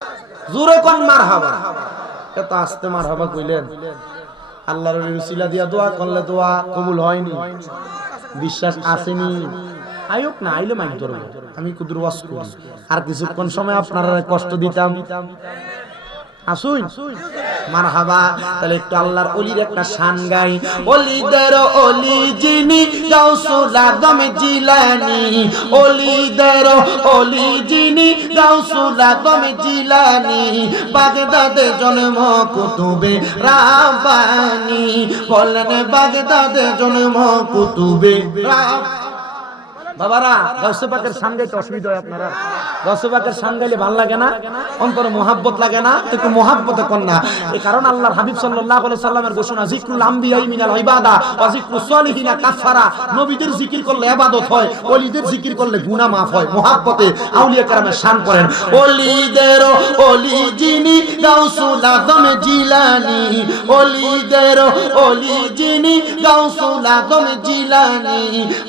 জোরে কোন মারহাবা। এত আস্তে মারহাবা কইলেন? আল্লাহর উসিলা দিয়া দোয়া করলে দোয়া কবুল হয়নি, বিশ্বাস আসেনি। আয়োক না আইলে মাইক ধরবো, আমি কুদুর ওয়াজ করি। আর কিছুক্ষণ সময় আপনারা কষ্ট দিতাম। আসুন মারহাবা। তাহলে একটু আল্লাহর ওলির একটা শান গাই। ওলিদের ওলি যিনি গাউসুল আজম জিলানী, ওলিদের ওলি যিনি গাউসুল আজম জিলানী, বাগদাদে জন্ম কুতুবে রাব্বানী। বলেন বাগদাদে জন্ম কুতুবে রাব্বানী। বাবারা গাউসে পাকের শান গাইতে অসুবিধা হয় আপনারা? গাউসে পাকের শান গাইলে ভালো লাগে না? অন্তরে মোহাব্বত লাগে না? তো একটু মোহাব্বতে কর না। এই কারণ আল্লাহর হাবিব সাল্লাল্লাহু আলাইহি সাল্লামের ঘোষণা, যিকরুল আম্বিয়াই মিনাল ইবাদা ওয়া যিকরুস সালিহিনা কাফারা। নবীদের জিকির করলে ইবাদত হয়, ওলিদের জিকির করলে গুনাহ মাফ হয়। মোহাব্বতে আউলিয়া কেরামের শান করেন। ওলিদের ওলি যিনি গাউসুল আজম জিলানী, ওলিদের ওলি যিনি গাউসুল আজম জিলানী,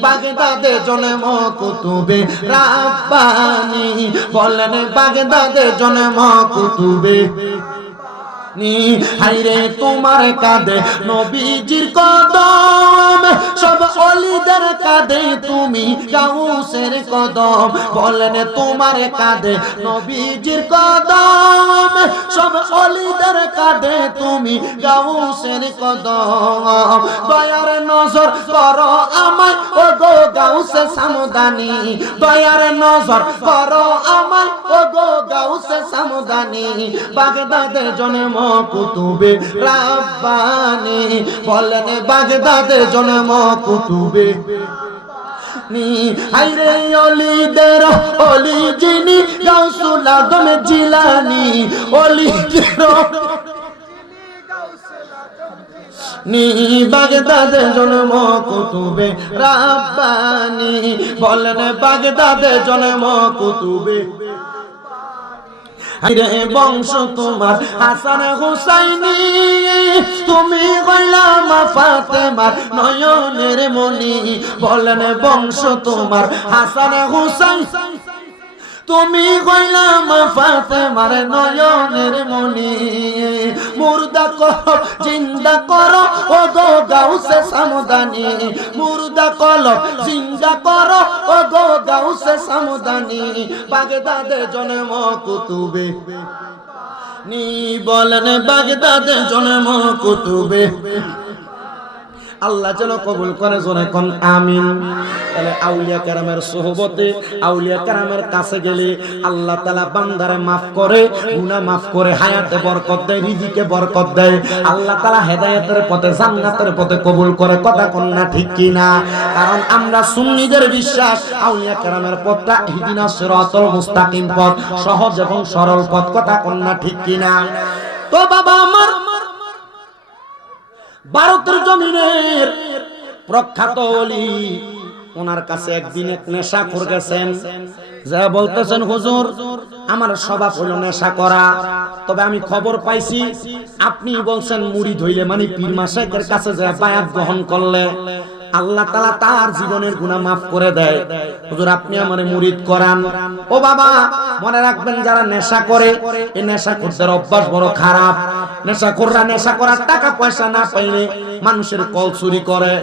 বাগদাদে জন্ম কুতুবে রাব্বানী। বলেন বাগদাদে জন্ম কুতুবে নি। হাইরে তোমার কাঁধে নবীজির কদম, সব ওলিদের কাঁধে তুমি গাউসের কদম। বলেন তোমার কাঁধে নবীজির কদম, সব ওলিদের কাঁধে তুমি গাউসের কদম। দয়ার নজর করো আমায় ও গো গাউসে সামদানি, দয়ার নজর করো আমায় ও গো গাউসে সামদানি। বাগদাদে জন্ম কুতুবে রাব্বানী। বলেন বাগদাদে জন্ম কুতুবে নি। হাইরে ওলিদের ওলি যিনি গাউসুল আজম জিলানী, ওলিদের নি, বাগদাদে জন্ম কুতুবে রাব্বানী। বলেন বাগদাদে জন্ম কুতুবে। হাইরে বংশ তোমার হাসান হুসাইনি, তুমি গোলাম ফাতেমার নয়নের মনি। বলেন বংশ তোমার হাসান হুসাইন, তুমি গোলাম ফাতেমার নয়নের মনি। মুর্দা করো জিন্দা করো ও গো গাউসে সামদানি, মুর্দা করো জিন্দা করো ও গো গাউসে সামদানি। বাগদাদে জন্ম কুতুবে নি। বলেন বাগদাদে জন্ম কুতুবে। আল্লাহ যেন কবুল করে, জোরে কোন আমিন। তাহলে আউলিয়া কেরামের সোহবতে, আউলিয়া কেরামের কাছে গেলে আল্লাহ তাআলা বান্দারে মাফ করে, গুনাহ মাফ করে, হায়াতে বরকত দেয়, রিজিকে বরকত দেয়। আল্লাহ তাআলা হেদায়েতের পথে, জান্নাতের পথে কবুল করে। কথা কোন না ঠিক কি না? কারণ আমরা সুন্নিদের বিশ্বাস আউলিয়া কেরামের পথটা ইহদিনাস সিরাতাল মুস্তাকিম পথ, সহজ এবং সরল পথ। কথা কোন না ঠিক কি না? তো বাবা আমার, ভারতের জমিনের প্রখ্যাত ওলি, ওনার কাছে একদিন এক নেশাখোর গেছেন, যা বলতেছেন হুজুর আমার স্বভাব হলো নেশা করা, তবে আমি খবর পাইছি আপনি বলছেন মুরিদ হইলে মানে পীর মাশায়েখের কাছে যা বায়াত গ্রহণ করলে আল্লাহ তাআলা তার জীবনের গুনাহ মাফ করে দেয়। হুজুর আপনি আমারে মুরিদ করান। ও বাবা মনে রাখবেন, যারা নেশা করে এই নেশাখোরদের অভ্যাস বড় খারাপ। নেশাখোররা নেশা করার টাকা পয়সা না পাইলে মানুষের কল চুরি করে,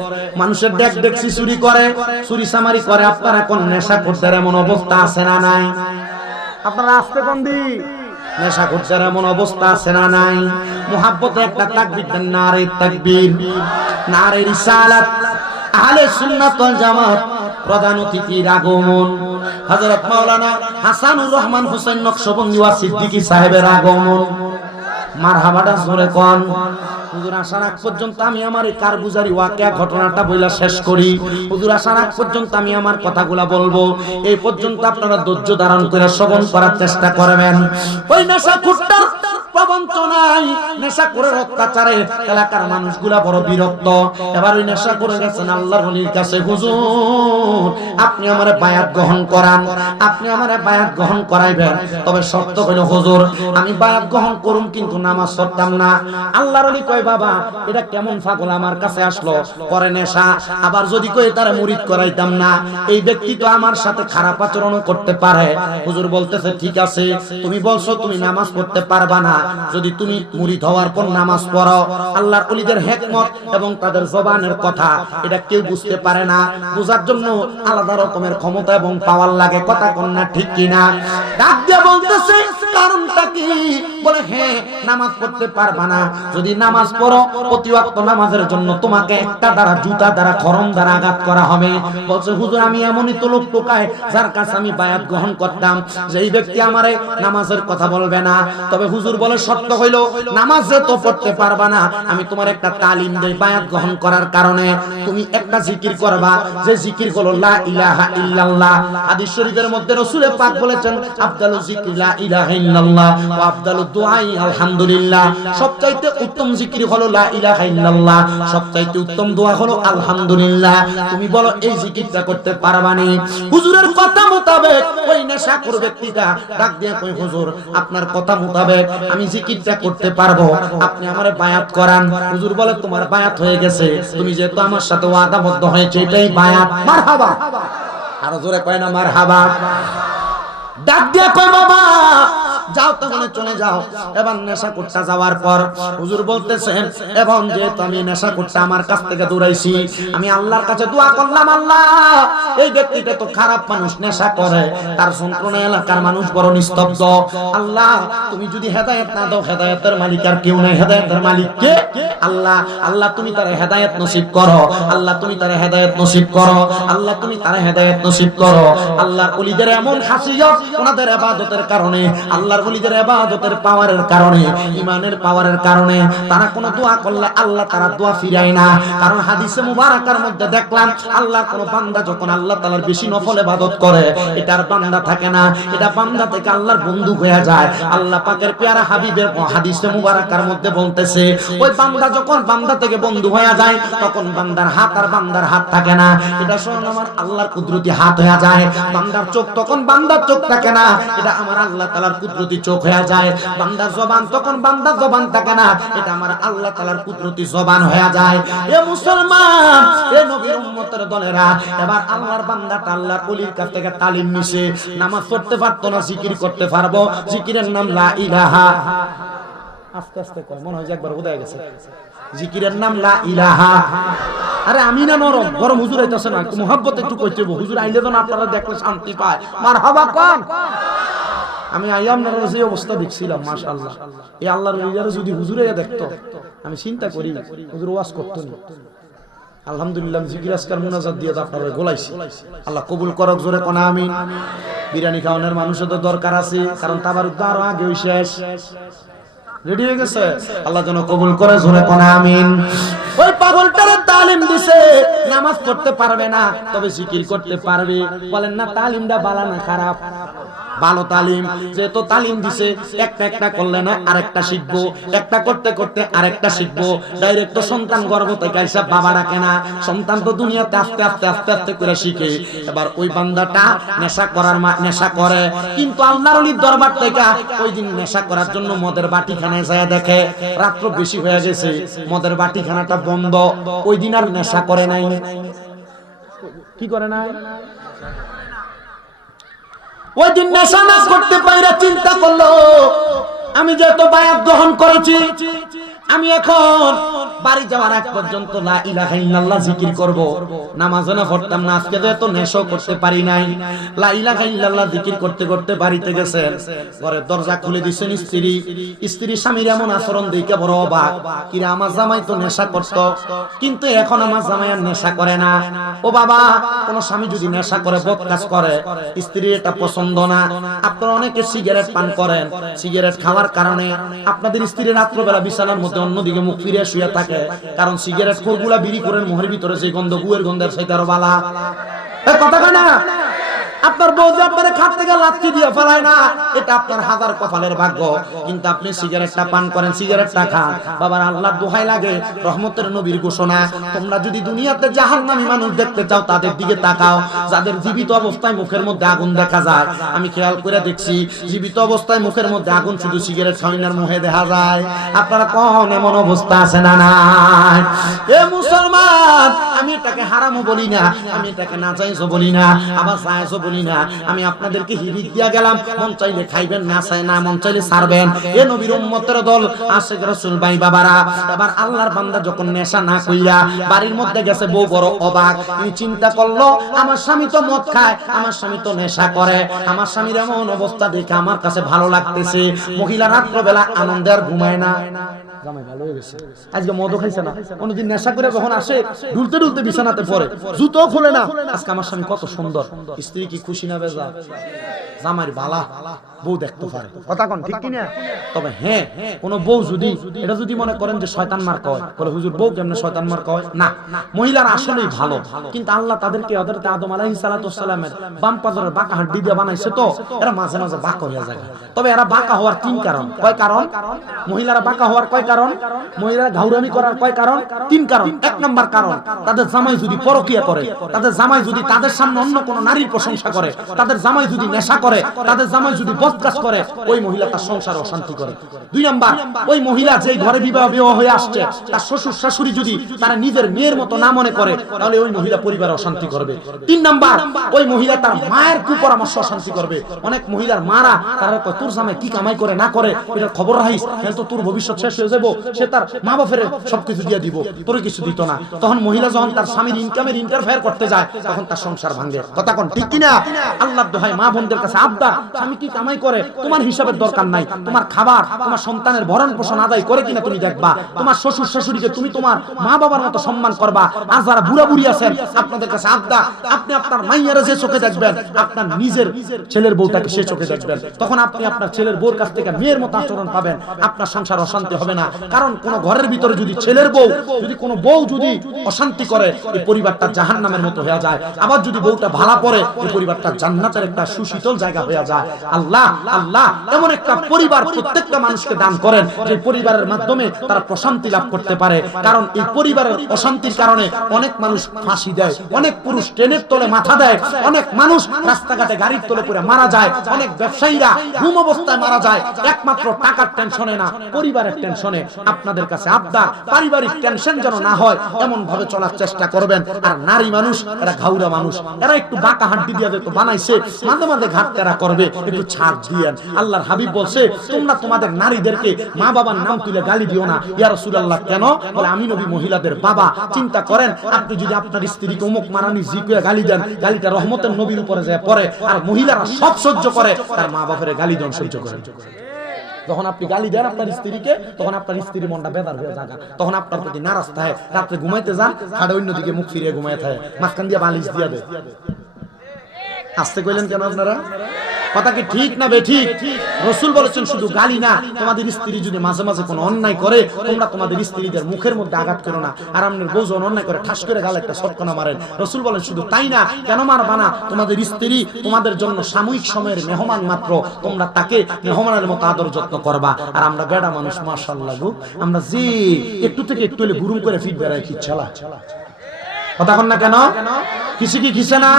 মানুষের ডেকডেকচি চুরি করে, চুরি চামারি করে। আপনারা কোন নেশাখোরদের এমন অবস্থা আছে না নাই? আপনারা আসতে কোন দি নেশাখোরদের এমন অবস্থা আছে না নাই? মুহাব্বতে একটা তাকবীর দেন, নারে তাকবীর, নারে রিসালাত। আহলে সুন্নাত ওয়াল জামাত প্রধান অতিথির আগমন, হযরত মাওলানা হাসানুর রহমান হোসেন নকশবন্দি ওয়া সিদ্দিকী সাহেবের আগমন। মারহাবাটা জোরে কোন। হুজুর আসার আগ পর্যন্ত আমি আমার এই কারগুজারি ওয়াকিয়া ঘটনাটা বইলা শেষ করি। হুজুর আসার আগ পর্যন্ত আমি আমার কথাগুলা বলবো, এই পর্যন্ত আপনারা ধৈর্য ধারণ করে শ্রবণ করার চেষ্টা করবেন। ওই নেশাখোরটার প্রবঞ্চনায় নেশাখোরের অত্যাচারে এলাকার মানুষগুলা বড় বিরক্ত। এবার ওই নেশা করে গেছেন আল্লাহর ওলির কাছে, হুজুর আপনি আমারে বায়াত গ্রহণ করান, আপনি আমারে বায়াত গ্রহণ করাইবেন, তবে শর্ত হইল হুজুর আমি বায়াত গ্রহণ করুম কিন্তু নামাজ পড়তাম না। আল্লাহর ওলি কয় বাবা এটা কেমন পাগল আমার কাছে আসলো, করে নেশা, আবার যদি কই তারে মুরিদ করাইতাম না, এই ব্যক্তি তো আমার সাথে খারাপ আচরণ করতে পারে। হুজুর বলতেছে ঠিক আছে, তুমি বলছো তুমি নামাজ পড়তে পারবা না, যদি তুমি মুরিদ হওয়ার পর নামাজ পড়ো। আল্লাহর ওলিদের হিকমত এবং তাদের জবানের কথা এটা কেউ বুঝতে পারে না, বোঝার জন্য আলাদা রকমের ক্ষমতা এবং পাওয়ার লাগে, কথা কোন না ঠিক কিনা? ডাক দিয়ে বলতেছে কারণটা কি? বলে হ্যাঁ নামাজ পড়তে পারবা না, যদি নামাজ পড়ো প্রতি ওয়াক্ত নামাজের জন্য তোমাকে একটা দ্বারা জুতা দ্বারা খরম দ্বারা আঘাত করা হবে। বলছে হুজুর আমি এমনই তো লোক টোকায় যার কাছে আমি বায়াত গ্রহণ করতাম, যে এই ব্যক্তি আমারে নামাজের কথা বলবে না, তবে হুজুর বলে শর্ত হইল নামাজ যে তো পড়তে পারবা না, আমি তোমার একটা তালিম দেই বায়াত গ্রহণ করার কারণে, তুমি একটা জিকির করবা, যে জিকির হলো লা ইলাহা ইল্লাল্লাহ। হাদিস শরীফের মধ্যে রাসূল পাক বলেছেন আফদালু যিকরি লা ইলাহা ইল্লাল্লাহ ওয়া আফদালু দুআই আলহামদুলিল্লাহ, সবচাইতে উত্তম জিকির হলো লা ইলাহা ইল্লাল্লাহ, সবচাইতে উত্তম দোয়া হলো আলহামদুলিল্লাহ। তুমি বলো এই জিকিরটা করতে পারবা নি? হুজুরের কথা মোতাবেক ওই নেশাখোর ব্যক্তিটা ডাক দিয়ে কই হুজুর আপনার কথা মোতাবেক আমি জিকিরটা করতে পারবো, আপনি আমারে বায়াত করান। হুজুর বলে তোমার বায়াত হয়ে গেছে, তুমি যেহেতু আমার সাথে ওয়াদাবদ্ধ হয়েছে এটাই বায়াত। মারহাবা, আরো জোরে কয় না মারহাবা। ডাক দিয়ে কয় বাবা যাও তাহলে চলে যাও। এবার নেশা করতে যাওয়ার পর হুজুর বলতেছেন এবং যেহেতু আমি নেশা করতে আমার কাছ থেকে দৌড়াইছি, আমি আল্লাহর কাছে দোয়া করলাম আল্লাহ এই ব্যক্তিটা তো খারাপ মানুষ, নেশা করে, তার যন্ত্রণা এলাকার মানুষ বড় নিস্তব্ধ, আল্লাহ তুমি যদি হেদায়েত না দাও, হেদায়েতের মালিক আর কেউ নাই, হেদায়েতের মালিক কে? আল্লাহ। আল্লাহ তুমি তার হেদায়েত নসিব করো, আল্লাহ তুমি তার হেদায়েত নসিব করো, আল্লাহ তুমি তার হেদায়েত নসিব করো। আল্লাহর ওলিদের এমন খাসিয়ত, ওনাদের ইবাদতের কারণে, আল্লাহর ওলিদের ইবাদতের পাওয়ারের কারণে, ঈমানের পাওয়ারের কারণে তারা কোন দোয়া করলে আল্লাহ তারা দোয়া ফিরায় না। কারণ হাদিসে মুবারাকার মধ্যে দেখলাম আল্লাহর কোন বান্দা যখন আল্লাহ তাআলার বেশি নফল ইবাদত করে, এটার বান্দা থাকে না, এটা বান্দা থেকে আল্লাহর বন্ধু হয়ে যায়। আল্লাহ পাকের পেয়ারা হাবিবের হাদিসে মুবারাকার মধ্যে বলতেছে ওই বান্দা যখন বান্দা থেকে বন্ধু হয়ে যায় তখন বান্দার হাত আর বান্দার হাত থাকে না, এটা স্বয়ং আমার আল্লাহর কুদরতি হাত হয়ে যায়। বান্দার চোখ তখন বান্দার চোখ থাকে না, এটা আমার আল্লাহ তাআলার কুদরতি চোখ হয়ে যায়। বান্দার জবান তখন বান্দার জবান থাকে না, এটা আমার আল্লাহ তাআলার কুদরতি জবান হয়ে যায়। এ মুসলমান, এ নবীর উম্মতের দলেরা, এবার আল্লাহর বান্দাটা আল্লাহর ওলির কাছ থেকে তালিম নিছে, নামাজ পড়তে পারতো না, জিকির করতে পারবো, জিকিরের নাম লা ইলাহা। আস্তে আস্তে কর, মনে হয় যে একবার উদায় গেছে। জিকিরের নাম লা ইলাহা। আরে আমি না নরম গরম, হুজুর আইতাছে না, একটু মুহাব্বত একটু কইতে হবে, হুজুর আইলে তো আপনারা দেখলে শান্তি পায়। মারহাবা কোন? আমি আইয়াম না যে অবস্থা দেখছিলাম মাশাআল্লাহ, এই আল্লাহর ওলিরা যদি হুজুরে দেখতো, আমি চিন্তা করি হুজুর ওয়াজ করতো না। আলহামদুলিল্লাহ জিকির আজকার মুনাজাত দিয়ে আপনারা গোলাইছি, আল্লাহ কবুল করক, জোরে কোন আমিন। বিরিয়ানি খাওয়ানোর মানুষের তো দরকার আছে, কারণ তাবারুক আরো আগেই শেষ, রেডি হয়ে গেছে, আল্লাহ যেন কবুল করে, জোরে কোন আমিন। ওই পাগলটার তালিম দিছে, নামাজ পড়তে পারবে না তবে জিকির করতে পারবে। বলেন না তালিমটা ভালো না খারাপ? ভালো তালিম। যেহেতু তালিম দিছে, একটা একটা করলে না আরেকটা শিখবো, একটা করতে করতে আরেকটা শিখবো। ডাইরেক্ট তো সন্তান গর্ভ থেকে হিসাব বাবা ডাকে না, সন্তান তো দুনিয়াতে আস্তে আস্তে আস্তে আস্তে করে শিখে। এবার ওই বান্দাটা নেশা করার নেশা করে, কিন্তু আল্লাহর ওলির দরবার থেকে ওই দিন নেশা করার জন্য মদের বাটিখানায় যায়, দেখে রাত্র বেশি হয়ে গেছে, মদের বাটিখানাটা বন্ধ, ওই দিন আর নেশা করে নাই। কি করে নাই? ওই দিন নেশা না করতে পাইরা চিন্তা করলো আমি যেহেতু বায়াত গ্রহণ করেছি, আমি এখন বাড়ি যাওয়ার আগ পর্যন্ত লা ইলাহা ইল্লাল্লাহ জিকির করব, নামাজ না পড়তাম না, আজকে যেহেতু নেশা করতে পারি নাই, লা ইলাহা ইল্লাল্লাহ জিকির করতে করতে বাড়িতে গেছেন, ঘরের দরজা খুলে দিয়েছেন স্ত্রী। স্ত্রী স্বামীর এমন আচরণ দেখে বড় অবাক, কিরা আমার জামাই তো নেশা করতো, কিন্তু এখন আমার জামাই আর নেশা করে না। ও বাবা, কোন স্বামী যদি নেশা করে, বদ কাজ করে, স্ত্রীর এটা পছন্দ না। আপনারা অনেকে সিগারেট পান করেন, সিগারেট খাওয়ার কারণে আপনাদের স্ত্রী রাত্রবেলা বিছানার মধ্যে অন্যদিকে মুখ ফিরে শুয়ে থাকে, কারণ সিগারেট খোরগুলা বিড়ি করেন মোহের ভিতরে যে গন্ধ, গুয়ের গন্ধের সাথে আরো বালা। কথা কয় না? আপনার বউ যে আপনার খাট থেকে লাথি দিয়ে ফেলায় না, এটা আপনার হাজার কপালের ভাগ্য। কিন্তু আপনি সিগারেটটা পান করেন, সিগারেটটা খান, বাবার আল্লাহর দোহাই লাগে, রহমতের নবীর ঘোষণা, তোমরা যদি দুনিয়াতে জাহান্নামী মানুষ দেখতে চাও তাদের দিকে তাকাও, যাদের জীবিত অবস্থায় মুখের মধ্যে আগুন দেখা যায়। আমি খেয়াল করে দেখছি জীবিত অবস্থায় মুখের মধ্যে আগুন শুধু সিগারেট খাওয়ানোর মুখে দেখা যায়। আপনারা কোন এমন অবস্থা আছে না নাই? এ মুসলমান, আমি এটাকে হারামও বলি না, আমি এটাকে নাজায়েজও বলি না, আবার জায়েজও বলি না। আমি আপনাদেরকে হিরিক দিয়া গেলাম, মন চাইলে খাইবেন, না চাই না মন চাইলে ছাড়বেন। এ নবীর উম্মতের দল আশিক রাসূল ভাই বাবারা, এবার আল্লাহর বান্দা যখন নেশা না কইরা বাড়ির মধ্যে গেছে, বউ বড় অবাক। তিনি চিন্তা করলো, আমার স্বামী তো মদ খায়, আমার স্বামী তো নেশা করে, আমার স্বামীর এমন অবস্থা দেখে আমার কাছে ভালো লাগতেছে। মহিলা রাত্রবেলা আনন্দে আর ঘুমায় না। জামাই ভালো হয়ে গেছে, আজকে মদও খাইছে না, কোনদিন নেশা করে যখন আসে ঢুলতে ঢুলতে বিছানাতে পড়ে, জুতো খুলে না। আজকে আমার স্বামী কত সুন্দর, স্ত্রী কি খুশি না বেজা? জামাইর বালা বউ দেখতে পারে, কথা কোন ঠিক কিনা? তবে হ্যাঁ, কোন বউ যদি এটা যদি মনে করেন যে শয়তান মার্কা হয়, বলে হুজুর বউ কেমনে শয়তান মার্কা হয়? না, মহিলারা আসলেই ভালো, কিন্তু আল্লাহ তাদেরকে হযরত আদম আলাইহিস সালাতু ওয়াস সালামের বাম পাজরের বাঁকা হাড্ডি দিয়ে বানাইছে, তো এরা মাঝে মাঝে বাঁকা হয়ে যায়। তবে এরা বাঁকা হওয়ার তিন কারণ। কয় কারণ? মহিলারা বাঁকা হওয়ার কয় কারণ? মহিলারা ঘাউরামি করার কয় কারণ? তিন কারণ। এক নাম্বার কারণ, তাদের জামাই যদি পরকিয়া করে, তাদের জামাই যদি তাদের সামনে অন্য কোন নারীর প্রশংসা করে, তাদের জামাই যদি নেশা করে, তাদের জামাই যদি বদকাজ করে, ওই মহিলা তার সংসারে অশান্তি করে। দুই নাম্বার, ওই মহিলা যেই ঘরে বিবাহ হয়ে আসছে, তার শ্বশুর শাশুড়ি যদি তারা নিজের মেয়ের মতো না মনে করে, তাহলে ওই মহিলা পরিবারে অশান্তি করবে। তিন নাম্বার, ওই মহিলা তার মায়ের কুপরামর্শ অশান্তি করবে। অনেক মহিলার মারা তারা কয়, তোর জামাই কি কামাই করে না করে এটার খবর রাখিস, তো তোর ভবিষ্যৎ শেষ হয়ে যাবো, সে তার মা বাপের সবকিছু দিয়ে দিব, তোর কিছু দিত না। তখন মহিলা যখন তার স্বামীর ইনকামের ইন্টারফেয়ার করতে যায়, তখন তার সংসার ভাঙে। কথা কোন ঠিক কিনা? আল্লাহর দোহাই মা বোনদের কাছে আবদার, স্বামী কি কামাই করে তোমার হিসাবের দরকার নাই, তোমার খাবার, তোমার সন্তানের ভরণ পোষণ আদায় করে কিনা তুমি দেখবা। তোমার শ্বশুর শাশুড়িকে তুমি তোমার মা বাবার মতো সম্মান করবা। আর যারা বুড়া বুড়ি আছেন, আপনাদের কাছে আবদার, আপনি আপনার মাইয়ারা যে চোখে দেখবেন, আপনার নিজের ছেলের বউটাকে সে চোখে দেখবেন। তখন আপনি আপনার ছেলের বউর কাছ থেকে মেয়ের মতো আচরণ পাবেন, আপনার সংসার অশান্তি হবে না। কারণ কোন ঘরের ভিতরে যদি ছেলের বউ, যদি কোনো বউ যদি অশান্তি করে, এই পরিবারটা জাহান্নামের মতো হয়ে যায়। আবার যদি বউটা ভালো পড়ে, এই পরিবারটা জান্নাতের একটা সুশীতল জায়গা হয়ে যায়। আল্লাহ আল্লাহ এমন একটা পরিবার প্রত্যেকটা মানুষকে দান করেন, যে পরিবারের মাধ্যমে তারা প্রশান্তি লাভ করতে পারে। কারণ এই পরিবারের অশান্তির কারণে অনেক মানুষ ফাঁসি দেয়, অনেক পুরুষ ট্রেনের তলে মাথা দেয়, অনেক মানুষ রাস্তাঘাটে গাড়ির তলে পড়ে মারা যায়, অনেক ব্যবসায়ীরা ঘুম অবস্থায় মারা যায়, একমাত্র টাকার টেনশনে না, পরিবারের টেনশনে। আপনাদের কাছে আবদার, পারিবারিক টেনশন যেন না হয়, এমন ভাবে চলার চেষ্টা করবেন। আর নারী মানুষ, এরা ঘাউরা মানুষ, এরা একটু বাঁকা হাড্ডি দিয়ে তো বানাইছে, মাঝে মাঝে ঘাটতেরা করবে, একটু ছাড় দিয়েন। আল্লাহর হাবিব বলছে, তোমরা তোমাদের নারীদেরকে মা বাবার নাম তুলে গালি দিও না। ইয়া রাসূলুল্লাহ, কেন? বলে আমি নবী মহিলাদের বাবা। চিন্তা করেন, আপনি যদি আপনার স্ত্রীকে অমুক মারানি জিকে গালি দেন, গালিটা রহমতের নবীর উপরে যায় পড়ে, আর মহিলারা সব সহ্য করে, তার মা বাপের গালি দেন সহ্য করেন। যখন আপনি গালি দেন আপনার স্ত্রীকে, তখন আপনার স্ত্রীর মনটা বেদার হয়ে যায়, তখন আপনার প্রতি নারাজ থাকে। রাত্রে ঘুমাইতে যান, খাটে অন্যদিকে মুখ ফিরিয়ে ঘুমায় থাকে, মাঝখান দিয়ে বালিশ দিয়ে দেয়। আসতে কইলেন কেন আপনারা? কথা কি ঠিক না বেঠিক? রাসূল বলেছেন শুধু গালি না, তোমাদের স্ত্রী যদি মাঝে মাঝে কোনো অন্যায় করে, তোমরা তোমাদের স্ত্রীদের মুখের মধ্যে আঘাত করো না। আর আপনার বউ যখন অন্যায় করে ঠাস করে গালে একটা সটকনা মারেন। রাসূল বলেন শুধু তাই না, কেন মারবা না? তোমাদের স্ত্রী তোমাদের জন্য সাময়িক সময়ের মেহমান মাত্র, তোমরা তাকে মেহমানের মতো আদর যত্ন করবা। আর আমরা বেড়া মানুষ, মাশাআল্লাহ গো, আমরা যে একটু থেকে একটু হলে গুরুম করে ফিট বেড়াই কি চালা। কথা কন না কেন? কিছু কি খিসে না?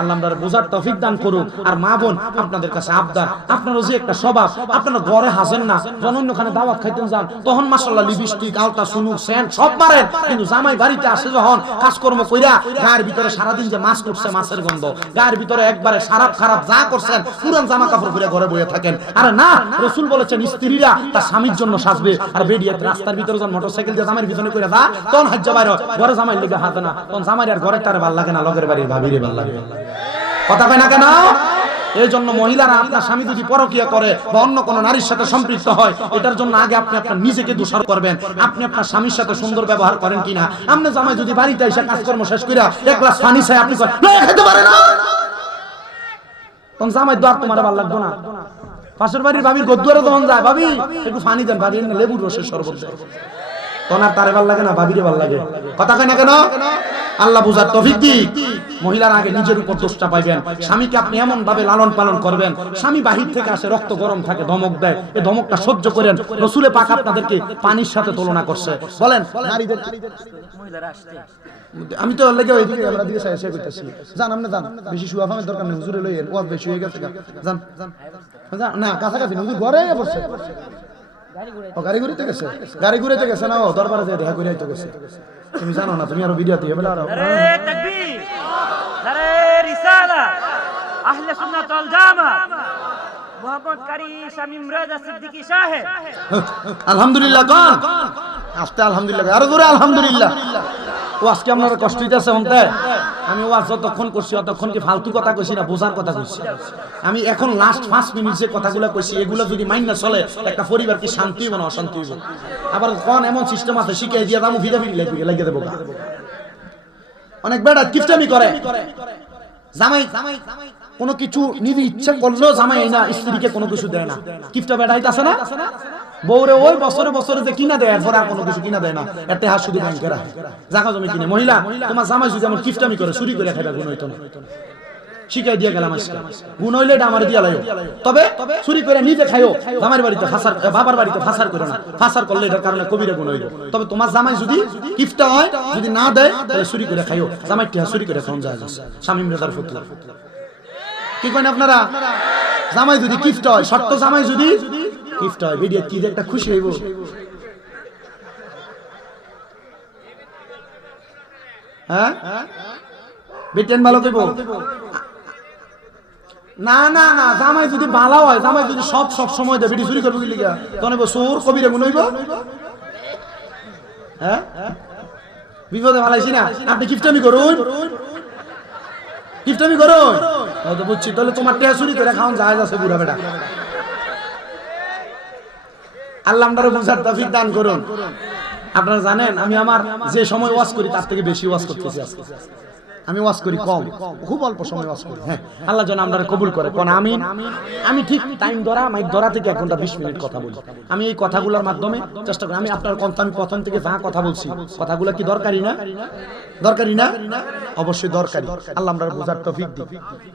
আল্লাহ আমাদের বোঝার তৌফিক দান করুন। আর মা বোন, আপনাদের কাছে আবদার, আপনারও যে একটা স্বভাব, আপনারা ঘরে হাসেন না, যখন অন্যখানে দাওয়াত খাইতে যান, তখন মাশাআল্লাহ লিপস্টিক, আলতা, সুনুক, সেন্ট সব মারেন, কিন্তু জামাই বাড়িতে আসে যখন কাজকর্ম কইরা, গায়ের ভিতরে সারাদিন যে মাছ করছে, মাছের গন্ধ, গায়ের ভিতরে একবারে খারাপ খারাপ যা করছেন, পুরান জামা কাপড় পরে ঘরে বসে থাকেন। আরে না, রাসূল বলেছেন স্ত্রীরা তার স্বামীর জন্য সাজবে। আর বেডিয়াত রাস্তার ভিতরে যখন মোটরসাইকেল দিয়ে জামাইয়ের ভিতরে কইরা যা, তখন হাজ্জা বাইর হয়, ঘরে জামাই লেগে হাতে না, তখন জামাইয়ের আর ঘরের তারে ভালো লাগে না, লগের বাড়ির ভাবিরে ভালো লাগে। কথা কয় না কেন? এই জন্য মহিলারা, আপনার স্বামী যদি পরকিয়া করে বা অন্য কোনো নারীর সাথে সম্পৃক্ত হয়, এটার জন্য আগে আপনি আপনার নিজেকে দোষারোপ করবেন। আপনি আপনার স্বামীর সাথে সুন্দর ব্যবহার করেন কিনা? আপনি জামাই যদি বাড়িতে এসে কাজকর্ম শেষ কইরা এক গ্লাস পানি চাই, আপনি খেতে পারে না, তখন জামাই দোয়ার তোমার ভালো লাগবে না। পাশের বাড়ির ভাবির গদ্দুয়ারে তখন যায়, ভাবি একটু পানি দেন, ভাবি লেবুর রসের শরবত দেন, তখন আর তারে ভালো লাগে না, ভাবিরে ভালো লাগে। কথা কয় না কেন? আল্লাহ বুঝার তৌফিক দিক। মহিলার আগে নিজের উপর দোষটা পাইবেন। স্বামীকে আপনি এমন ভাবে লালন পালন করবেন, স্বামী বাহির থেকে আসে, রক্ত গরম থাকে, ধমক দেয়, এই ধমকটা সহ্য করেন। রাসূলে পাক আপনাদেরকে পানির সাথে তুলনা করছে। বলেন নারীদের মহিলারা আসছে, আমি তো লেগে ওইদিকে আমরা দিকে শেষ করতেছি। জান আপনি জান, বেশি শুয়া ফামের দরকার নেই, হুজুরে লইয়েন, ওয়াজ বেশি হয়ে গেছে। জান না, কাছাকাছি হুজুর ঘরে বসে, গাড়ি ঘুরিতে গেছে, গাড়ি ঘুরিতে গেছে না, ও দরবারে যে দেখা করে আইতে গেছে। তুমি জানো না, তুমি আরো ভিডিও দিয়ে বলে আরো নারে তাকবীর, নারে রিসালাত, আহলে সুন্নাত ওয়াল জামাত, মুহাম্মদ কারি শামীম রাজা সিদ্দিকী সাহেব। আলহামদুলিল্লাহ কোন আস্তে আলহামদুলিল্লাহ, আরো জোরে আলহামদুলিল্লাহ। ও আজকে আপনারা কষ্ট দিতেছে হন্তে, আমি ওয়াজ যতক্ষণ করছি অতক্ষণ কি ফালতু কথা কইছি না বোঝার কথা কইছি? আমি এখন লাস্ট 5 মিনিট যে কথাগুলো কইছি এগুলো যদি মাইন না চলে, একটা পরিবার কি শান্তি হবে না অশান্তি হবে? আবার কোন এমন সিস্টেম আছে শিখাই দিয়া দামু ভিডা ভিডি লাগিয়ে দেবো। অনেক বেড়া কিফটামি করে, জামাই কোনো কিছু নিজে ইচ্ছা করলেও জামাই না স্ত্রীকে কোনো কিছু দেয় না। কিফটা বেড়া আছে না, বউরে ওই বছরে বছরে যে কিনা দেয়, এরপর আর কোনো কিছু কিনা দেয় না, এতে হাত শুধু ব্যাংকে রাখে, জায়গা জমি কিনে। মহিলা তোমার জামাই যদি এমন কিফটামি করে, চুরি করে খাইবা, গুণ হইতো না। শিখাই দিয়ে গেলাম আজকে, গুণ হইলে এটা আমার দিয়া লাইও। তবে চুরি করে নিজে খাইও, জামাইর বাড়িতে ফাসার, বাবার বাড়িতে ফাসার করো না। ফাসার করলে এটার কারণে কবিরা গুণ হইল। তবে তোমার জামাই যদি কিফটা হয়, যদি না দেয়, তাহলে চুরি করে খাইও। জামাই টিহা চুরি করে খাওয়া যায়, শামীম রেজার ফতুয়া। কি করেন আপনারা? জামাই যদি কিফট হয়, শর্ত জামাই যদি কিফট হয়, ভিডিও কি একটা খুশি হইব। হ্যাঁ বেটেন ভালো কইব না না না, জামাই যদি ভালো হয়, জামাই যদি সব সময় দেয়, বেটি চুরি করবে কি লিগা? তখন সোর কবিরে গুণ হইব। হ্যাঁ বিপদে ভালাইছি না, আপনি কিফটামি করুন, কিফটামি করো তো বুঝছি। তাহলে তোমার টেয়া চুরি করে খাওয়ান জায়েজ আছে বুড়া বেটা। আল্লাহ আমাদের বুঝার তৌফিক দান করুন। আপনারা জানেন আমি আমার যে সময় ওয়াজ করি তার থেকে বেশি ওয়াজ করতেছি আজকে। আমি ওয়াজ করি কম, খুব অল্প সময় ওয়াজ করি। হ্যাঁ আল্লাহ যেন আমরা কবুল করে কোন আমিন। আমি ঠিক টাইম ধরা, মাইক ধরা থেকে 1 ঘন্টা 20 মিনিট কথা বলি। আমি এই কথাগুলোর মাধ্যমে চেষ্টা করি, আমি আপনার কথা, আমি প্রথম থেকে যা কথা বলছি কথাগুলো কি দরকারি না? দরকারি না? অবশ্যই দরকারি। আল্লাহ আমরা বুঝার তৌফিক দিক।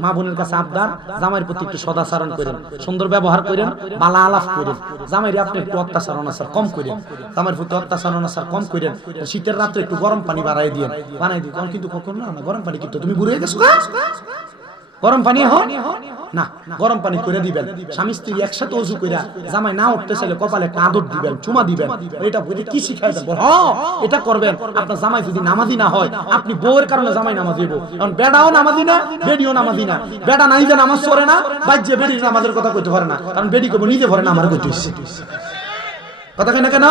মা বোনের কাছে আবদার, জামাইয়ের প্রতি একটু সদাচরণ করেন, সুন্দর ব্যবহার করেন, বালা আলাপ করেন। জামাইরে আপনি একটু অত্যাচার অনাচার কম করেন, জামাইয়ের প্রতি অত্যাচার অনাচার কম করেন। শীতের রাত্রে একটু গরম পানি বাড়াই দিয়েন, বানাই দিন। কিন্তু কখন না গরম পানি কিন্তু তুমি বুড়ে গেছো, গরম পানি না, গরম পানি করে দিবেন। স্বামী স্ত্রী একসাথে ওযু কইরা জামাই না উঠতে চাইলে কপালে কাঁদর দিবেন, চুমা দিবেন। এটা বুঝে কি শিখাই দেন? হ্যাঁ এটা করবেন। আপনার জামাই যদি নামাজি না হয়, আপনি বউয়ের কারণে জামাই নামাজি হইব। কারণ বেড়াও নামাজি না, বেডিও নামাজি না। বেড়া নাই যে নামাজ পড়ে না, বাজ্যে বেডির নামাজের কথা কইতে পারে না, কারণ বেডি কইব নিজে ভরে না, আমার কইতে হইছে। কথা কেন কেন?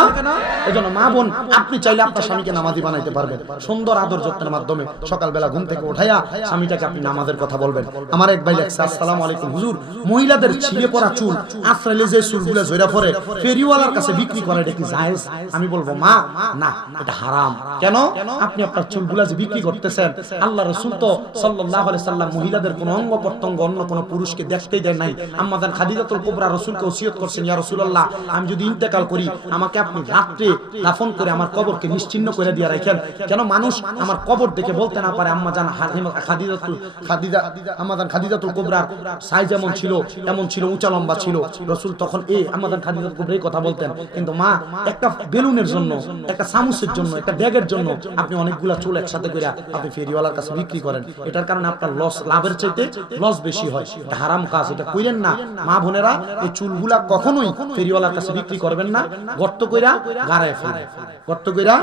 এজন্য মা বোন আপনি চাইলে আপনার স্বামীকে নামাজি বানাইতে পারবেন সুন্দর আদর যত্নের মাধ্যমে। সকালবেলা ঘুম থেকে উঠাইয়া স্বামীটাকে আপনি নামাজের কথা বলবেন। আমার এক ভাই লেখছে, আসসালামু আলাইকুম হুজুর, মহিলাদের ছিঁড়ে পড়া চুল আশ্রাইলে যে চুলগুলো ঝইরা পড়ে ফেরিওয়ালার কাছে বিক্রি করে, এটা কি জায়েজ? আমি বলবো মা না, এটা হারাম। কেন? আপনি আপনার চুলগুলা যে বিক্রি করতেছেন, আল্লাহ রাসূল তো সাল্লাল্লাহু আলাইহি সাল্লাম মহিলাদের কোন অঙ্গ প্রত্যঙ্গ অন্য কোন পুরুষকে দেখতেই দেন নাই। আম্মা জান খাদিজাতুল কুবরা রাসূলকে ওসিয়ত করছেন, ইয়া রাসূলুল্লাহ আমি যদি ইন্তেকাল করি, আমাকে আপনি রাত্রে দাফন করে আমার কবরকে নিশ্চিহ্ন করে দিয়ে রাখেন, যেন মানুষ আমার কবর দেখে বলতে না পারে আম্মা জান খাদিজাতুল কুবরার সাইজ যেমন ছিল এমন ছিল, উঁচা লম্বা ছিল। রাসূল তখন এই আম্মা জান খাদিজাতুল কুবরার কথা বলতেন। কিন্তু মা একটা বেলুনের জন্য, একটা চামচের জন্য, একটা ব্যাগের জন্য আপনি অনেকগুলা চুল একসাথে করে আপনি ফেরিওয়ালার কাছে বিক্রি করেন। এটার কারণে আপনার লস, লাভের চাইতে লস বেশি হয়। এটা হারাম কাজ, এটা কইরেন না। মা বোনেরা এই চুলগুলা কখনোই ফেরিওয়ালার কাছে বিক্রি করবেন না, গর্ত কইরা গাড়ায় ফেলবেন, গর্ত কইরা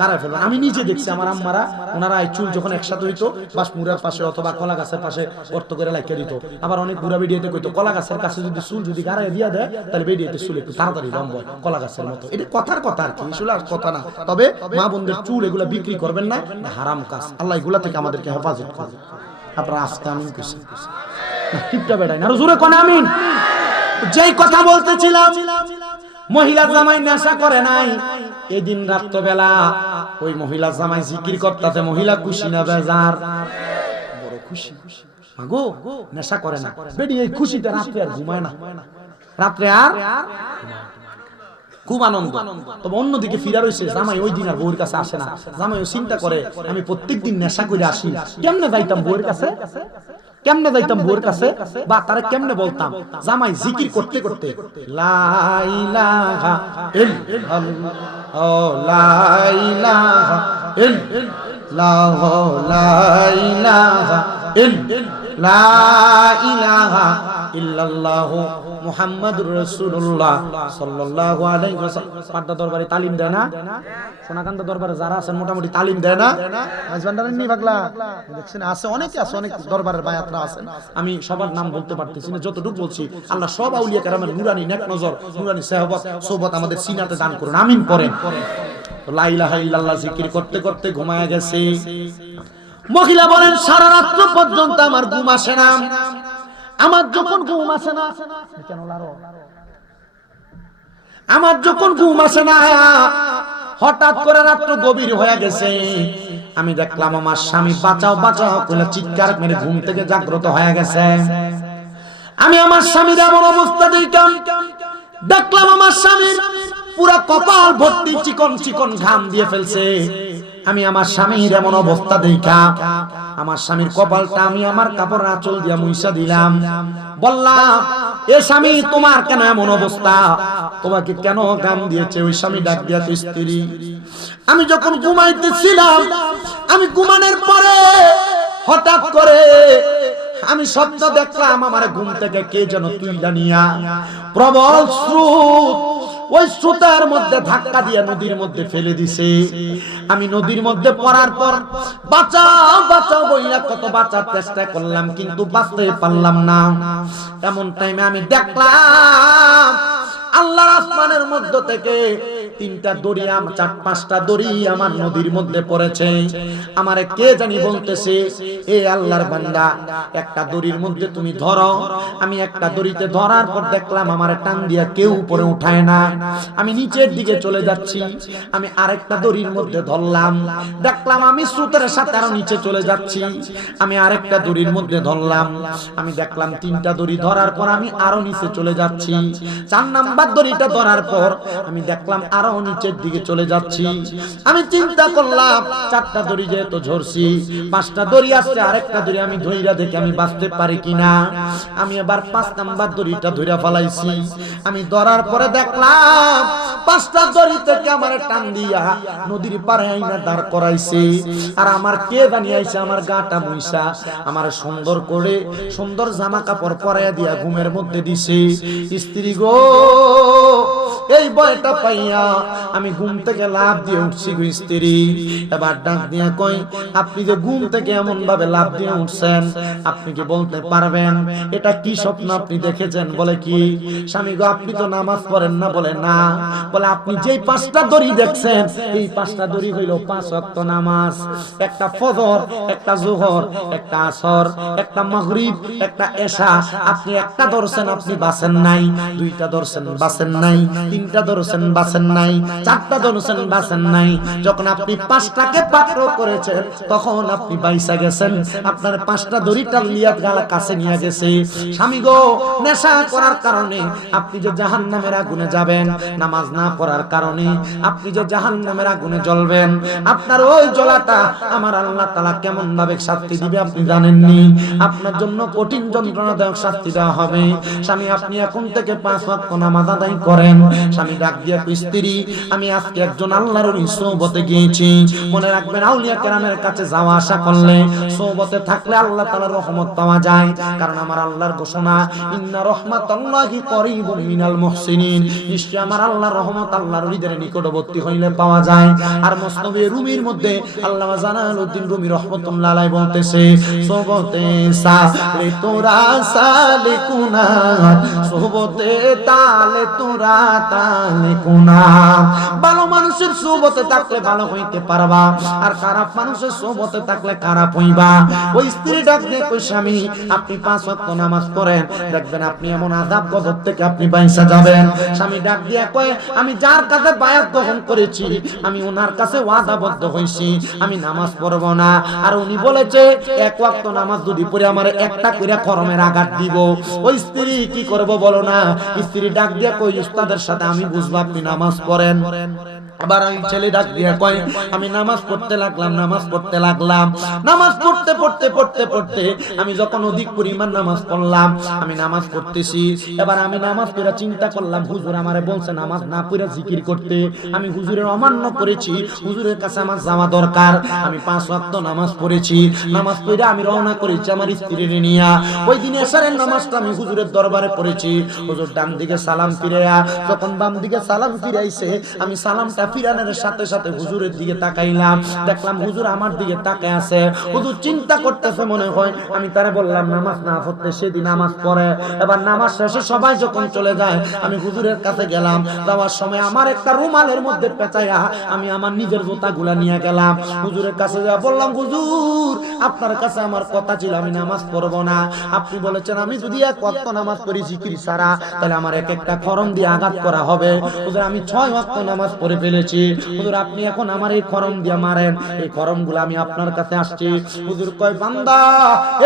গাড়ায় ফেলবেন। আমি নিজে দেখছি আমার আম্মারা, ওনারা এই চুল যখন একসাথে হইতো বাস মুড়ার পাশে অথবা কলা গাছের পাশে গর্ত করে লাগিয়ে দিত। আবার অনেক বুড়া বেডিয়েতে কইতো কলা গাছের কাছে যদি চুল যদি গাড়ায় দিয়া দেয়, তাহলে বেডিয়েতে চুল একটু তাড়াতাড়ি লম্বা হয় কলা গাছের মতো। এটা কথার কথা আর কি, আসলে আর কথা না। তবে মা বোনদের চুল এগুলা বিক্রি করবেন না, হারাম কাজ। আল্লাহ এগুলা থেকে আমাদেরকে হেফাজত করবে। আপনারা আজকে আমিন কইছেন না, টিপটা বেড়াই না, জোরে কোন আমিন। যেই কথা বলতেছিলাম, মহিলা জামাই নেশা করে নাই, এই দিন রাত বেলা ওই মহিলা জামাই জিকির করতেছে, মহিলা খুশি না বেজার? বড় খুশি। মাগো নেশা করে না, বেডি এই খুশিতে রাত্রে আর ঘুমায় না, রাত্রে আর খুব আনন্দ। তবে অন্যদিকে ফিরা রয়েছে জামাই ওই দিন আর বউয়ের কাছে আসে না। জামাইও চিন্তা করে আমি প্রত্যেকদিন নেশা করে আসি, কেমনে যাইতাম বউয়ের কাছে, কেমনে যাইতাম বউয়ের কাছে, বা তারা কেমনে বলতাম। জামাই জিকির করতে করতে লা ইলাহা ইল্লাল্লাহ লা ইলাহা ইল্লাল্লাহ লা ইলাহা ইল্লাল্লাহ লা ইলাহা ইল্লাল্লাহ মুহাম্মাদুর রাসূলুল্লাহ সাল্লাল্লাহু আলাইহি ওয়াসাল্লাম। পাড্ডা দরবারে তালিম দেয় না, সোনাকান্দা দরবারে যারা আছেন মোটামুটি তালিম দেয় না। হাজবান্ডারের নি পাগলা দেখছেন, আছে অনেকে, আছে অনেক দরবারের বায়াতরা আছেন। আমি সবার নাম বলতে পারতেছি না, যতটুকু বলছি আল্লাহ সব আউলিয়া কেরামের নুরানি নেক নজর, নুরানি সোহবত আমাদের সিনাতে দান করুন, আমিন পড়েন। লা ইলাহা ইল্লাল্লাহ জিকির করতে করতে ঘুমায় গেছে। মহিলা বলেন সারা রাত পর্যন্ত আমার ঘুম আসে না। আমার যখন ঘুম আসে না, কেন লারো, আমার যখন ঘুম আসে না, হঠাৎ করে রাত্র গভীর হয়ে গেছে। আমি দেখলাম আমার স্বামী বাঁচাও বাঁচাও করে চিৎকার মেরে ঘুম থেকে জাগ্রত হয়ে গেছে। আমি আমার স্বামীর এমন অবস্থা দেখলাম আমার স্বামীর পুরা কপাল ভর্তি চিকন চিকন ঘাম দিয়ে ফেলছে। আমি আমার স্বামীর এমন অবস্থা দেখা আমার স্বামীর কপালটা আমি আমার কাপড় আঁচল দিয়া মুইসা দিলাম। বললাম এ স্বামী তোমার কেন এমন অবস্থা, তোমাকে কেন ঘাম দিয়েছে? ওই স্বামী ডাক দিয়া তো স্ত্রী, আমি যখন ঘুমাইতেছিলাম, আমি ঘুমানোর পরে হঠাৎ করে আমি স্বপ্ন দেখলাম আমার ঘুম থেকে কে যেন তুইলা নিয়া প্রবল স্রোত, ওই স্রোতের মধ্যে ধাক্কা দিয়ে নদীর মধ্যে ফেলে দিছে। আমি নদীর মধ্যে পড়ার পর বাঁচাও বাঁচাও বইলা কত বাঁচার চেষ্টা করলাম, কিন্তু বাঁচতে পারলাম না। এমন টাইমে আমি দেখলাম আল্লাহর আসমানের মধ্য থেকে তিনটা দড়ি, চার পাঁচটা দড়ি আমার নদীর মধ্যে পড়েছে। আমারে কে জানি বলতেছে, এ আল্লাহর বান্দা একটা দড়ির মধ্যে তুমি ধরো। আমি একটা দড়িতে ধরার পর দেখলাম আমারে টান দিয়া কেউ উপরে উঠায় না। আমি নিচের দিকে চলে যাচ্ছি, আমি আরেকটা দড়ির মধ্যে ধরলাম, দেখলাম আমি স্রোতের সাথে আরো নিচে চলে যাচ্ছি। আমি আরেকটা দড়ির মধ্যে ধরলাম, আমি দেখলাম তিনটা দড়ি ধরার পর আমি আরো নিচে চলে যাচ্ছি। 4 নাম্বার দড়িটা ধরার পর আমি দেখলাম আরো নিচের দিকে চলে যাচ্ছি। আমি চিন্তা করলাম 4টা দড়ি যেহেতু ঝরছি, 5টা দড়ি আছে, আরেকটা দড়ি আমি ধইরা দেখে আমি বাঁচতে পারি কিনা। আমি আবার 5 নাম্বার দড়িটা ধইরা ফেলাইছি। আমি ধরার পরে দেখলাম 5টা দড়ি থেকে আমার টান দিয়া নদীর পারে আইনা দাঁড় করাইছে। আর আমার কে জানি আইছে আমার গাটা মুইসা আমার সুন্দর করে সুন্দর জামা কাপড় পরাইয়া দিয়া ঘুমের মধ্যে দিছে। স্ত্রী গো, এই বয়টা পাইয়া আমি ঘুম থেকে লাফ দিয়ে উঠছি গো স্ত্রী। এবার ডাক দিয়ে কই, আপনি যে ঘুম থেকে এমন ভাবে লাফ দিয়ে উঠছেন, আপনি কি বলতে পারবেন এটা কি স্বপ্ন আপনি দেখেছেন? বলে কি স্বামী গো, আপনি তো নামাজ পড়েন না। বলে না। বলে আপনি যেই 5টা দড়ি দেখছেন, এই 5টা দড়ি হইল 5 ওয়াক্ত নামাজ। একটা ফজর, একটা জোহর, একটা আসর, একটা মাগরিব, একটা এশা। আপনি একটা ধরছেন, আপনি বাঁচেন নাই। 2টা ধরছেন, বাঁচেন নাই। 3টা ধরছেন, বাঁচেন নাই। 4টা ধরছেন, বাঁচেন নাই। যখন আপনি 5টাকে পাত্র করেছেন, তখন আপনি বাইসা গেছেন। আপনার 5টা দড়িটা লিয়াত গালা কাছে নিয়ে গেছে। স্বামী গো, নেশা করার কারণে আপনি যে জাহান্নামের আগুনে যাবেন, নামাজ না পড়ার কারণে আপনি যে জাহান্নামের আগুনে জ্বলবেন, আপনার ওই জ্বলাটা আমার আল্লাহ তাআলা কেমন ভাবে শাস্তি দিবে আপনি জানেননি। আপনার জন্য কঠিন যন্ত্রণাদায়ক শাস্তি দেওয়া হবে। স্বামী আপনি এখন থেকে 5 ওয়াক্ত নামাজ আদায় করেন। স্বামী ডাক দিয়া স্ত্রী, আমি আজকে একজন আল্লাহর ওলি সোহবতে গিয়েছি। মনে রাখবেন আউলিয়া কেরামের কাছে যাওয়া আসা করলে, সোহবতে থাকলে আল্লাহ তাআলার রহমত পাওয়া যায়। কারণ আমার আল্লাহর ঘোষণা, ইন্না রাহমাতাল্লাহি করিবুম মিনাল মুহসিনিন, নিশ্চয় আমার আল্লাহর রহমত আল্লাহর ওলিদের নিকটবর্তী হইলে পাওয়া যায়। আর মসনবী রুমির মধ্যে আল্লামা জালালউদ্দিন রুমি রাহমাতুল্লাহ আলাইহি বলতেছে, সোহবতে সালে তোরা সালে কুনা, সোহবতে তালে তোরা তালে কুনা। ভালো মানুষের সোহবতে থাকলে ভালো হইতে পারবা, আর খারাপ মানুষের সোহবতে থাকলে খারাপ হইবা। ওই স্ত্রী ডাক দিয়ে কই, স্বামী আপনি 5 ওয়াক্ত নামাজ পড়েন, দেখবেন আপনি এমন আযাব গজব থেকে আপনি বাইসা যাবেন। স্বামী ডাক দিয়ে কয়, আমি যার কাছে বায়াত গ্রহণ করেছি, আমি ওনার কাছে ওয়াদাবদ্ধ হইছি, আমি নামাজ পড়ব না। আর উনি বলেছে 1 ওয়াক্ত নামাজ যদি পড়ে আমার একটা করে করমের আঘাত দিব। ওই স্ত্রী কি করব বলো না? স্ত্রী ডাক দিয়ে কই, উস্তাদের সাথে সাথে আমি বুঝবো আপনি নামাজ পড়েন। আবার ওই ছেলে ডাক দিয়ে কয় আমি নামাজ পড়তে লাগলাম, নামাজ পড়তে লাগলাম। নামাজ পড়তে পড়তে পড়তে পড়তে আমি যখন অধিক পরিমাণ নামাজ পড়লাম, আমি নামাজ পড়তেছি। এবার আমি নামাজ পড়ে চিন্তা করলাম হুজুর আমারে বলছে নামাজ না পড়ে জিকির করতে, আমি হুজুরের অমান্য করেছি, হুজুরের কাছে আমার যাওয়া দরকার। আমি 5 ওয়াক্ত নামাজ পড়েছি, নামাজ পড়ে আমি রওনা করেছি আমার স্ত্রীর নিয়া। ওই দিন এশারের নামাজটা আমি হুজুরের দরবারে পড়েছি। হুজুর ডান দিকে সালাম ফিরাইয়া যখন বাম দিকে সালাম ফিরাইছে, আমি সালামটা ফিরানোর সাথে সাথে হুজুরের দিকে তাকাইলাম, দেখলাম হুজুর আমার দিকে তাকায় আছে। হুজুর চিন্তা করতেছে মনে হয় আমি তারে বললাম নামাজ না পড়তে, সেদিন নামাজ পড়ে। এবার নামাজ শেষে সবাই যখন চলে যায়, আমি হুজুরের কাছে গেলাম। যাওয়ার সময় আমার একটা রুমালের মধ্যে পেঁচাইয়া আমি আমার নিজের জুতাগুলা নিয়ে গেলাম। হুজুরের কাছে যা বললাম হুজুর আপনার কাছে আমার কথা ছিল আমি নামাজ পড়বো না, আপনি বলেছেন আমি যদি এক ওয়াক্ত নামাজ পড়ি জিকির ছাড়া তাহলে আমার এক একটা খরম দিয়ে আঘাত করা হবে। হুজুর আমি 6 ওয়াক্ত নামাজ পড়ে ফেলেছি, হুজুর আপনি এখন আমার এই খরম দিয়ে মারেন, এই খরমগুলো আমি আপনার কাছে আসছি। হুজুর কয় বান্দা,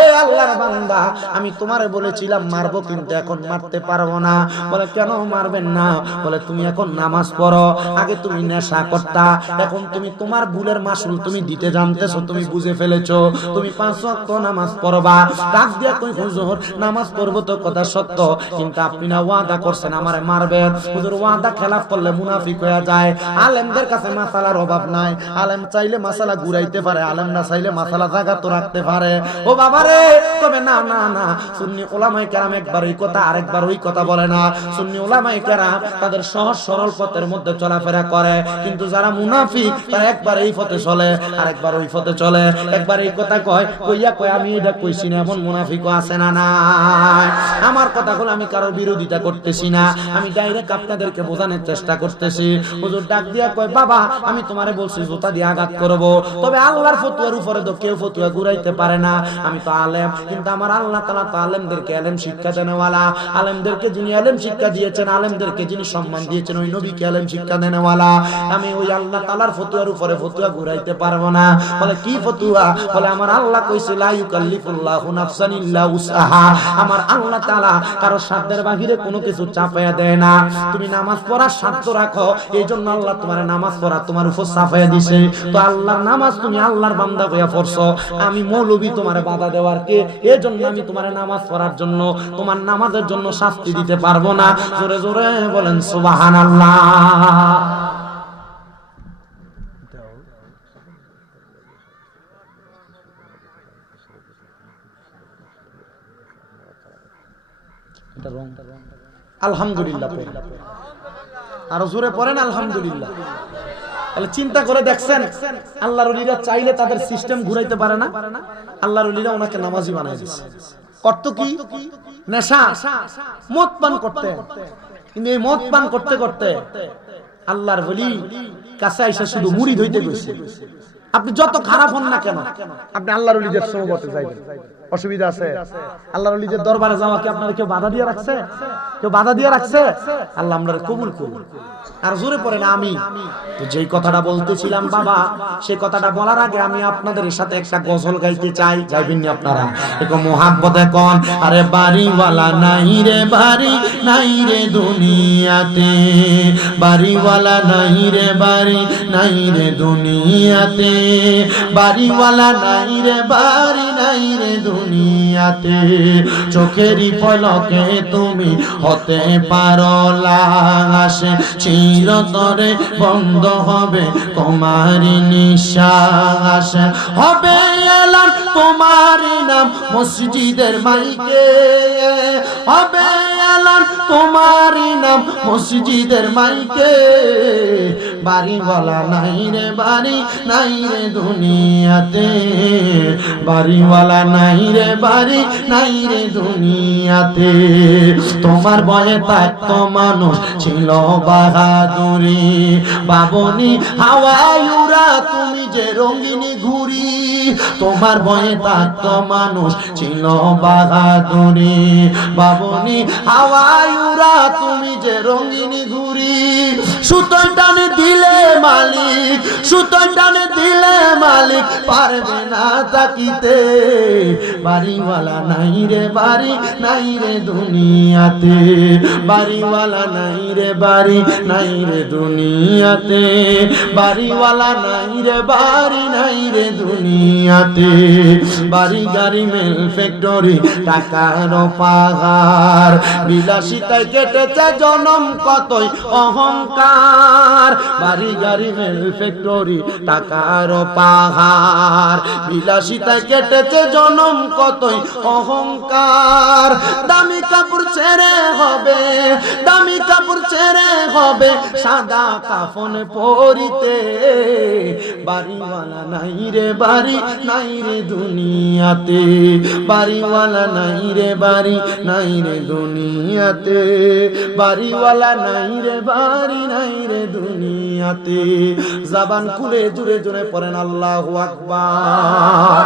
এ আল্লাহর বান্দা, আমি তোমারে বলেছিলাম মারবো কিন্তু এখন মারতে পারবো না। বলে কেন মারবেন না? বলে তুমি এখন নামাজ পড়ো, আগে তুমি নেশা করতা, এখন তুমি তোমার ভুলের মাসুল তুমি দিতে জানতেছো, তুমি বুঝে ফেলেছো, তুমি 5 ওয়াক্ত নামাজ পড়বা। ডাক দিয়া কই হুজুর নামাজ পড়বো তো কথা সত্য, কিন্তু আপনি না ওয়াদা করছেন আমারে মারবেন। হুজুর ওয়াদা খেলাফ করলে মুনাফিক হয়ে যায়। আলেমদের কাছে মাসালার অভাব নাই, আলেম চাইলে মাসালা ঘুরাইতে পারে, আলেম না চাইলে মাসালা জায়গা তো রাখতে পারে। ও বাবা রে, তবে না না না, সুন্নি উলামায়ে কেরাম একবার এই কথা আরেকবার ওই কথা বলে না। সুন্নি উলামায়ে কেরাম তাদের সহজ সরল পথের মধ্যে চলাফেরা করে, কিন্তু যারা মুনাফিক তারা একবার এই পথে চলে আরেকবার ওই পথে চলে, একবার এই কথা কয় কইয়া কয় আমি এটা কইছি না, এমন মুনাফিকও আছে না নাই? আমার কথাগুলো আমি কারো বিরোধিতা করতেছি না, আমি ডাইরেক্ট আপনাদেরকে বোঝানোর চেষ্টা করতেছি। হুজুর ডাক দিয়া কয় বাবা আমি তোমারে বলছি জুতা দিয়ে আঘাত করব, তবে আল্লাহর ফতোয়ার উপরে তো কেউ ফতোয়া ঘুরাইতে পারে না। আমি তো আলেম, কিন্তু আমার আল্লাহ তাআলা তো আলেমদেরকে ইলম শিক্ষা দেনেওয়ালা, আলেমদেরকে যিনি ইলম শিক্ষা দিয়েছেন, আলেমদেরকে যিনি সম্মান দিয়েছেন, ওই নবীকে ইলম শিক্ষা দেনেওয়ালা। আমি ওই আল্লাহ তাআলার ফতোয়ার উপরে ফতোয়া ঘুরাইতে পারবো না। বলে কি ফতোয়া? বলে আমার আল্লাহ কইছে লা ইউকাল্লিফুল্লাহু নাফসান ইল্লা উসআহা, আমার আল্লাহ তাআলা কারো সাধ্যের বাহিরে কোনো কিছু চাপায়া দেয় না। তুমি নামাজ পড়ার সাধ্য রাখো, এইজন্য আল্লাহ তোমার নামাজ পড়া তোমার উপর চাপায়া দিয়েছে। তো আল্লাহর নামাজ তুমি আল্লাহর বান্দা হইয়া পড়ছো, আমি মৌলবী তোমার বাধা দেওয়ার কে? এজন্য আমি তোমার নামাজ পড়ার জন্য তোমার নামাজের জন্য শাস্তি দিতে পারবো না। জোরে জোরে বলেন সুবহানাল্লাহ। আলহামদুলিল্লাহ, আর জোরে পড়েন আলহামদুলিল্লাহ। তাহলে চিন্তা করে দেখছেন আল্লাহর ওলিরা চাইলে তাদের সিস্টেম ঘুরাইতে পারে না। আল্লাহর ওলিরা ওনাকে নামাজি বানায় দিয়েছে। করত কি? নেশা, মদ পান করতে। কিন্তু এই মদ পান করতে করতে আল্লাহর ওলি কাছে আইসা শুধু মুরিদ হইতে গেছে। আপনি যত খারাপ হন না কেন, আপনি আল্লাহর ওলিদের সোহবতে যাইবেন, অসুবিধা আছে? আল্লাহর ওলিদের দরবারে যাওয়া কি আপনারা কেউ বাধা দিয়ে রাখছে? কেউ বাধা দিয়ে রাখছে? আল্লাহ আমরা কবুল করুন। আর জোরে পড়ে না আমি তো যেই কথাটা বলতেছিলাম বাবা, সেই কথাটা বলার আগে আমি আপনাদের সাথে একটা গজল গাইতে চাই। গাইবেন নি আপনারা? একটু মোহাব্বতে কোন আরে বাড়িওয়ালা নাই রে, বাড়ি নাই রে দুনিয়াতে, বাড়িওয়ালা নাই রে, বাড়ি নাই রে দুনিয়াতে, বাড়িওয়ালা নাই রে, বাড়ি নাই রে দুনিয়াতে, চোখেরই পলকে তুমি হতে পারো লাশ, চিরতরে বন্ধ হবে তোমার নিঃশ্বাস, হবে এলান তোমার নাম মসজিদের মাইকে, হবে এলান তোমার নাম মসজিদের মাইকে, বাড়িওয়ালা নাই রে, বাড়ি নাই রে দুনিয়াতে, বাড়িওয়ালা নাই রে, বাড়ি নাই রে দুনিয়াতে, তোমার ভয়ে থাকতো মানুষ ছিল বাহাদুরি, বাবনি হাওয়ায় উড়া তুমি যে রঙিনী ঘুরি, তোমার ভয়ে থাকতো মানুষ ছিল বাহাদুরি, বাবনি হাওয়ায় উড়া তুমি যে রঙিনী ঘুড়ি সুতোয় টানে দিলে মালিক সুতোয় টানে দিলে মালিক পারবে না তাকিতে বাড়িওয়ালা নাই রে বাড়ি নাই রে দুনিয়াতে বাড়িওয়ালা নাই রে বাড়ি নাই রে দুনিয়াতে বাড়িওয়ালা নাই রে বাড়ি নাই রে দুনিয়াতে বাড়ি গাড়ি মেল ফ্যাক্টরি টাকার পাহাড় বিলাসিতায় কেটেছে জনম কতই অহংকার বাড়ি গাড়ি মেল ফ্যাক্টরি টাকার পাহাড় বিলাসিতায় কেটেছে জনম কতই অহংকার দামি কাপড় ছেড়ে হবে দামি কাপড় ছেড়ে হবে সাদা কাফন পরিতে বাড়িওয়ালা নাই রে বাড়ি নাই রে দুনিয়াতে বাড়িওয়ালা নাই রে বাড়ি নাই রে দুনিয়াতে বাড়িওয়ালা নাই রে বাড়ি নাই রে দুনিয়াতে জবান খুলে জোরে জোরে পড়েন আল্লাহু আকবার।